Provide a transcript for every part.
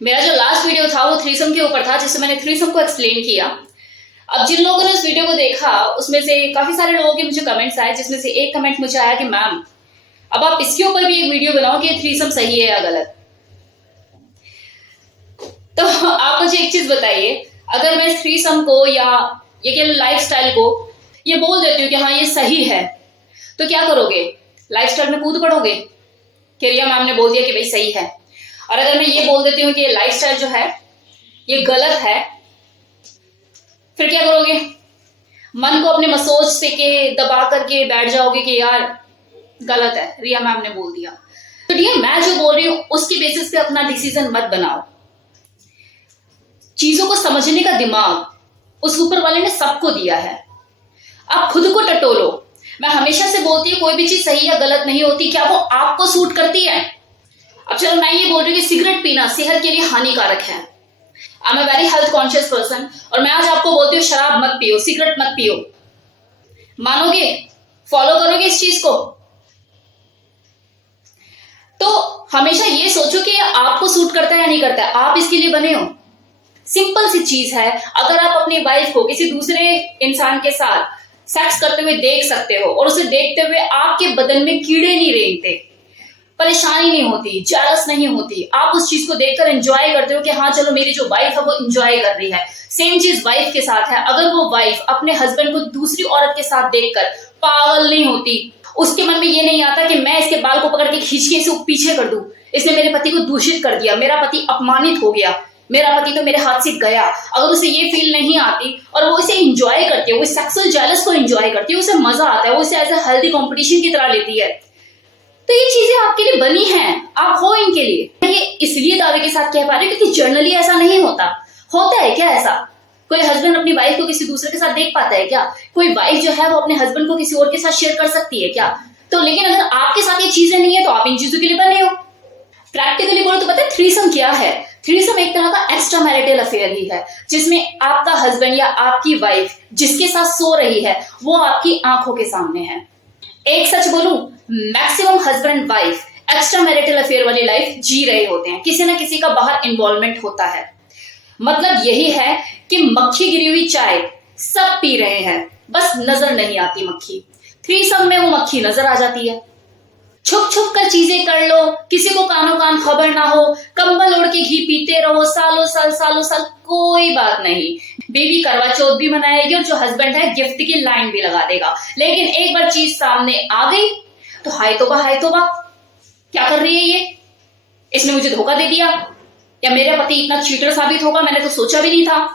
मेरा जो last video था वो थ्रीसम के ऊपर था, जिसमें मैंने थ्रीसम को एक्सप्लेन किया। अब जिन लोगों ने उस वीडियो को देखा उसमें से काफी सारे लोगों के मुझे कमेंट्स आए, जिसमें से एक कमेंट मुझे आया कि मैम अब आप इसके ऊपर भी एक वीडियो बनाओ कि थ्रीसम सही है या गलत। तो आप मुझे एक चीज बताइए, अगर मैं थ्रीसम को या ये क्या लाइफस्टाइल को ये बोल देती हूँ कि हाँ ये सही है, तो क्या करोगे? लाइफस्टाइल में कूद पड़ोगे कि रिया मैम ने बोल दिया कि भाई सही है। और अगर मैं ये बोल देती हूँ कि लाइफस्टाइल जो है ये गलत है, फिर क्या करोगे? मन को अपने मसोच से के दबा करके बैठ जाओगे कि यार गलत है, रिया मैम ने बोल दिया। तो ठीक है, मैं जो बोल रही हूँ उसकी बेसिस पे अपना डिसीजन मत बनाओ। चीजों को समझने का दिमाग उस ऊपर वाले ने सबको दिया है, आप खुद को टटोलो। मैं हमेशा से बोलती हूँ कोई भी चीज सही या गलत नहीं होती, क्या वो आपको सूट करती है? अब चलो मैं ये बोल रही हूँ कि सिगरेट पीना सेहत के लिए हानिकारक है। I am a very health conscious person, और मैं आज आपको बोलती हूँ शराब मत पियो, सिगरेट मत पियो। मानोगे? फॉलो करोगे इस चीज को? तो हमेशा ये सोचो कि आपको सूट करता है या नहीं करता है, आप इसके लिए बने हो। सिंपल सी चीज है, अगर आप अपनी वाइफ को किसी दूसरे इंसान के साथ सेक्स करते हुए देख सकते हो और उसे देखते हुए आपके बदन में कीड़े नहीं रेंगते, परेशानी नहीं होती, जेलस नहीं होती, आप उस चीज को देखकर एंजॉय करते हो कि हाँ चलो मेरी जो वाइफ है वो एंजॉय कर रही है। सेम चीज वाइफ के साथ है, अगर वो वाइफ अपने हस्बैंड को दूसरी औरत के साथ देखकर पागल नहीं होती, उसके मन में ये नहीं आता कि मैं इसके बाल को पकड़ के खींच के इसे पीछे कर दूं, इसने मेरे पति को दूषित कर दिया, मेरा पति अपमानित हो गया, मेरा पति तो मेरे हाथ से गया। अगर उसे ये फील नहीं आती और वो इसे एंजॉय करती है, वो सेक्सुअल जेलस को एंजॉय करती है, उसे मजा आता है, वो इसे एज ए हेल्दी कंपटीशन की तरह लेती है, तो ये चीजें आपके लिए बनी हैं, आप हो इनके लिए। ये इसलिए दावे के साथ कह पा रहे हैं क्योंकि जनरली ऐसा नहीं होता। होता है क्या ऐसा? कोई हस्बैंड अपनी वाइफ को किसी दूसरे के साथ देख पाता है क्या? कोई वाइफ जो है वो अपने हस्बैंड को किसी और के साथ शेयर कर सकती है क्या? तो लेकिन अगर आपके साथ ये चीजें नहीं है तो आप इन चीजों के लिए बने हो। प्रैक्टिकली बोलो तो पता है थ्रीसम क्या है? थ्रीसम एक तरह का एक्स्ट्रा मैरिटल अफेयर ही है, जिसमें आपका हस्बैंड या आपकी वाइफ जिसके साथ सो रही है वो आपकी आंखों के सामने है। एक सच बोलूं, maximum husband wife extra marital affair वाली लाइफ जी रहे होते हैं, किसी ना किसी का बाहर इन्वॉल्वमेंट होता है। मतलब यही है कि मक्खी गिरी हुई चाय सब पी रहे हैं, बस नजर नहीं आती मक्खी। थ्रीसम में वो मक्खी नजर आ जाती है। छुप छुप कर चीजें कर लो, किसी को कानों कान खबर ना हो, कंबल ओढ़ के घी पीते रहो सालों साल, कोई बात नहीं। बेबी करवा चौथ भी मनाएगी और जो हस्बैंड है गिफ्ट की लाइन भी लगा देगा। लेकिन एक बार चीज सामने आ गई तो हाय तौबा, क्या कर रही है ये? इसने मुझे धोखा दे दिया, या मेरा पति इतना चीटर साबित होगा, मैंने तो सोचा भी नहीं था।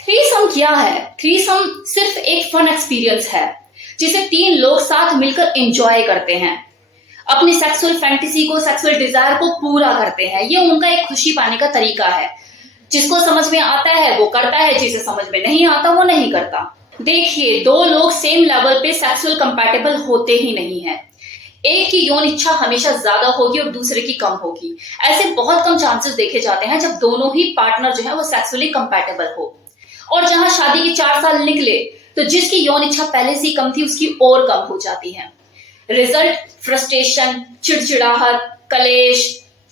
थ्रीसम क्या है? थ्रीसम सिर्फ एक फन एक्सपीरियंस है जिसे 3 लोग साथ मिलकर एंजॉय करते हैं, अपनी सेक्सुअल फैंटेसी को, सेक्सुअल डिजायर को पूरा करते हैं। ये उनका एक खुशी पाने का तरीका है। जिसको समझ में आता है वो करता है, जिसे समझ में नहीं आता वो नहीं करता। देखिए, 2 लोग सेम लेवल पे सेक्सुअल कंपैटिबल होते ही नहीं है। एक की यौन इच्छा हमेशा ज्यादा होगी और दूसरे की कम होगी। ऐसे बहुत कम चांसेस देखे जाते हैं जब दोनों ही पार्टनर जो है वो सेक्सुअली कंपैटिबल हो। और जहां शादी के 4 साल निकले तो जिसकी यौन इच्छा पहले से कम थी उसकी और कम हो जाती है। रिजल्ट फ्रस्ट्रेशन, चिड़चिड़ाहट, कलेश,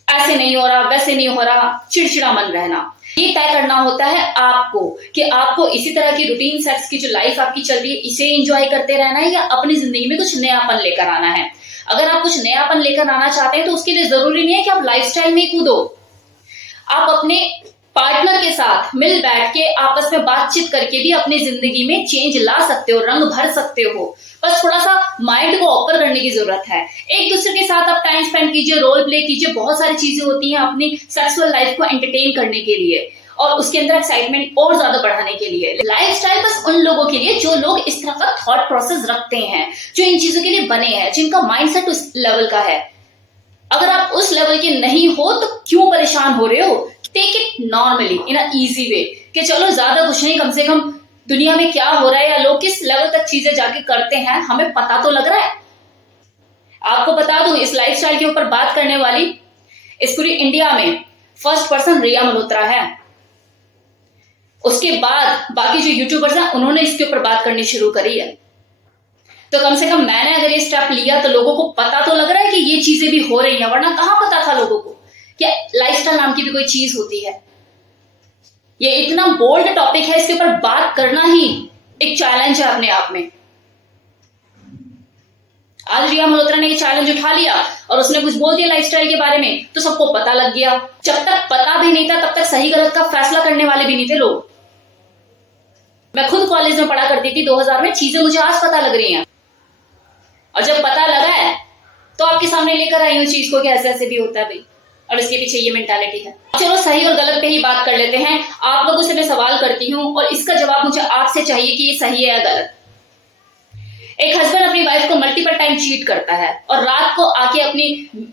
ऐसे नहीं हो रहा, वैसे नहीं हो रहा, चिड़चिड़ा मन रहना। ये तय करना होता है आपको कि आपको इसी तरह की रूटीन सेक्स की जो लाइफ आपकी चल रही है इसे एंजॉय करते रहना है या अपनी जिंदगी में कुछ नयापन लेकर आना है। अगर आप कुछ नयापन लेकर आना चाहते हैं तो उसके लिए जरूरी नहीं है कि आप लाइफस्टाइल में कूदो। आप अपने पार्टनर के साथ मिल बैठ के आपस में बातचीत करके भी अपनी जिंदगी में चेंज ला सकते हो, रंग भर सकते हो। बस थोड़ा सा माइंड को ऑपर करने की जरूरत है। एक दूसरे के साथ आप टाइम स्पेंड कीजिए, रोल प्ले कीजिए, बहुत सारी चीजें होती हैं अपनी सेक्सुअल लाइफ को एंटरटेन करने के लिए और उसके अंदर एक्साइटमेंट और ज्यादा बढ़ाने के लिए। लाइफस्टाइल बस उन लोगों के लिए जो लोग इस तरह का थॉट प्रोसेस रखते हैं, जो इन चीजों के लिए बने हैं, जिनका माइंडसेट उस लेवल का है। अगर आप उस लेवल के नहीं हो तो क्यों परेशान हो रहे हो? Take it normally in a easy way कि चलो ज्यादा कुछ नहीं, कम से कम दुनिया में क्या हो रहा है या लोग किस लेवल तक चीजें जाके करते हैं हमें पता तो लग रहा है। आपको बता दूं, इस लाइफस्टाइल के ऊपर बात करने वाली इस पूरी इंडिया में फर्स्ट पर्सन रिया मल्होत्रा है। उसके बाद बाकी जो यूट्यूबर्स हैं उन्होंने इसके ऊपर बात करनी शुरू करी है। तो कम से कम मैंने अगर ये स्टेप लिया तो लोगों को पता तो लग रहा है कि ये चीजें भी हो रही हैं, वरना कहां पता था लोगों को। कि लाइफस्टाइल नाम की भी कोई चीज होती है। ये इतना बोल्ड टॉपिक है, इसके ऊपर बात करना ही एक चैलेंज है अपने आप में। आज रिया मल्होत्रा ने ये चैलेंज उठा लिया और उसने कुछ बोल दिया लाइफस्टाइल के बारे में, तो सबको पता लग गया। जब तक पता भी नहीं था तब तक सही गलत का फैसला करने वाले भी नहीं थे लोग। मैं खुद कॉलेज में पढ़ा करती थी 2000 में, चीजें मुझे आज पता लग रही हैं, और जब पता लगा है तो आपके सामने लेकर आई हूं चीज को कि ऐसे ऐसे भी होता है भाई, और इसके पीछे ये मेंटालिटी है। चलो सही और गलत पे ही बात कर लेते हैं। आप लोगों से मैं सवाल करती हूँ और इसका जवाब मुझे आपसे चाहिए कि ये सही है या गलत। एक हस्बैंड अपनी वाइफ को मल्टीपल टाइम चीट करता है और रात को आके अपनी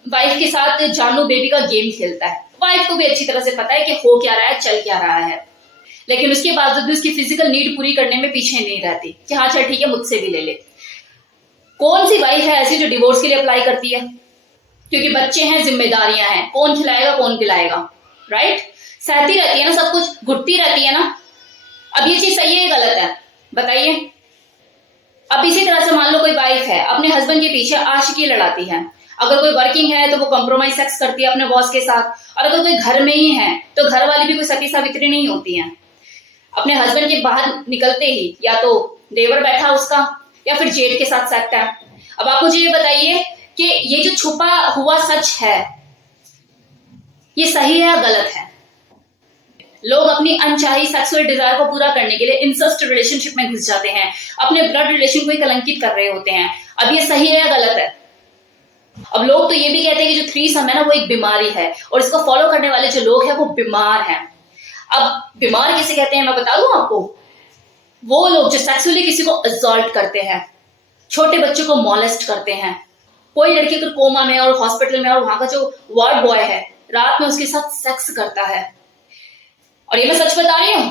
वाइफ के साथ जानू बेबी का गेम खेलता है। वाइफ को भी अच्छी तरह से पता है कि हो क्या रहा है, चल क्या रहा है, लेकिन उसके बावजूद भी उसकी फिजिकल नीड पूरी करने में पीछे नहीं रहती कि हाँ चल ठीक है मुझसे भी ले ले। कौन सी वाइफ है ऐसी जो डिवोर्स के लिए अप्लाई करती है? क्योंकि बच्चे हैं, जिम्मेदारियां हैं, कौन खिलाएगा कौन पिलाएगा, राइट? सहती रहती है ना, सब कुछ घुटती रहती है ना। अब ये चीज सही है या गलत है, बताइए। अब इसी तरह से मान लो कोई वाइफ है, अपने हस्बैंड के पीछे आशिकी लड़ाती है। अगर कोई वर्किंग है तो वो कॉम्प्रोमाइज सेक्स करती है अपने बॉस के साथ, और अगर कोई घर में ही है तो घर वाली भी कोई सती सावित्री नहीं होती है। अपने हस्बैंड के बाहर निकलते ही या तो देवर बैठा उसका या फिर जेठ के साथ सेट है। अब आप मुझे ये बताइए कि ये जो छुपा हुआ सच है ये सही है या गलत है? लोग अपनी अनचाही सेक्सुअल डिजायर को पूरा करने के लिए इंसेस्ट रिलेशनशिप में घुस जाते हैं, अपने ब्लड रिलेशन को ही कलंकित कर रहे होते हैं। अब ये सही है या गलत है? अब लोग तो ये भी कहते हैं कि जो थ्रीसम है ना वो एक बीमारी है, और इसको फॉलो करने वाले जो लोग हैं वो बीमार हैं। अब बीमार किसे कहते हैं मैं बता दूं आपको? वो लोग जो सेक्सुअली किसी को असॉल्ट करते हैं, छोटे बच्चों को मॉलेस्ट करते हैं। कोई लड़की अगर कोमा में और हॉस्पिटल में और वहां का जो वार्ड बॉय है रात में उसके साथ सेक्स करता है, और ये मैं सच बता रही हूं,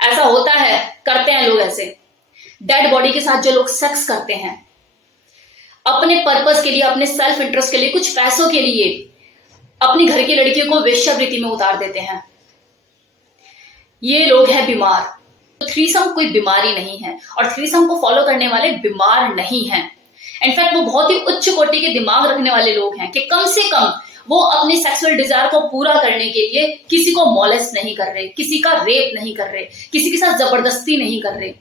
ऐसा होता है, करते हैं लोग ऐसे। डेड बॉडी के साथ जो लोग सेक्स करते हैं अपने पर्पस के लिए, अपने सेल्फ इंटरेस्ट के लिए, कुछ पैसों के लिए अपनी घर की लड़कियों को वेश्यावृत्ति में उतार देते हैं, ये लोग हैं बीमार। तो थ्रीसम कोई बीमारी नहीं है, और थ्रीसम को फॉलो करने वाले बीमार नहीं हैं। इनफैक्ट वो बहुत ही उच्च कोटि के दिमाग रखने वाले लोग हैं कि कम से कम वो अपने सेक्सुअल डिजायर को पूरा करने के लिए किसी को मॉलेस्ट नहीं कर रहे, किसी का रेप नहीं कर रहे, किसी के साथ जबरदस्ती नहीं कर रहे।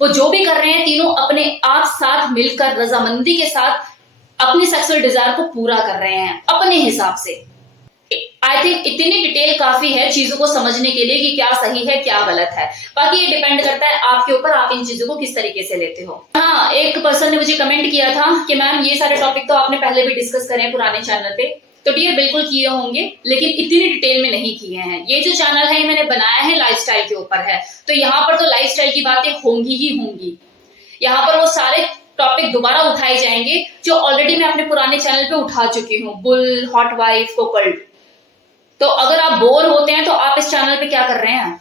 वो जो भी कर रहे हैं तीनों अपने आप साथ मिलकर रजामंदी के साथ अपनी सेक्सुअल डिजायर को पूरा कर रहे हैं अपने हिसाब से। आई थिंक इतनी डिटेल काफी है चीजों को समझने के लिए कि क्या सही है क्या गलत है। बाकी ये डिपेंड करता है आपके ऊपर, आप इन चीजों को किस तरीके से लेते हो। हाँ, एक पर्सन ने मुझे कमेंट किया था कि मैम ये सारे टॉपिक तो आपने पहले भी डिस्कस करे हैं पुराने चैनल पे। तो डियर बिल्कुल किए होंगे, लेकिन इतनी डिटेल में नहीं किए हैं। ये जो चैनल है मैंने बनाया है लाइफस्टाइल के ऊपर है, तो यहाँ पर तो लाइफस्टाइल की बातें होंगी ही होंगी। यहाँ पर वो सारे टॉपिक दोबारा उठाए जाएंगे जो ऑलरेडी मैं अपने पुराने चैनल पे उठा चुकी हूँ, बुल, हॉट वाइफ, कोकल्ड। तो अगर आप बोर होते हैं तो आप इस चैनल पे क्या कर रहे हैं?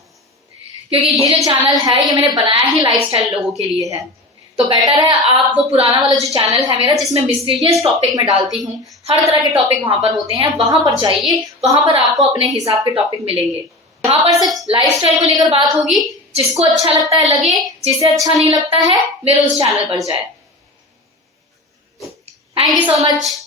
क्योंकि ये जो चैनल है ये मैंने बनाया है लाइफस्टाइल लोगों के लिए है, तो बेटर है आप वो पुराना वाला जो चैनल है मेरा जिसमें मिसलीनियस टॉपिक में डालती हूँ, हर तरह के टॉपिक वहां पर होते हैं, वहां पर जाइए, वहां पर आपको अपने हिसाब के टॉपिक मिलेंगे। वहां पर सिर्फ लाइफस्टाइल को लेकर बात होगी, जिसको अच्छा लगता है लगे, जिसे अच्छा नहीं लगता है मेरे उस चैनल पर जाए। Thank you so much.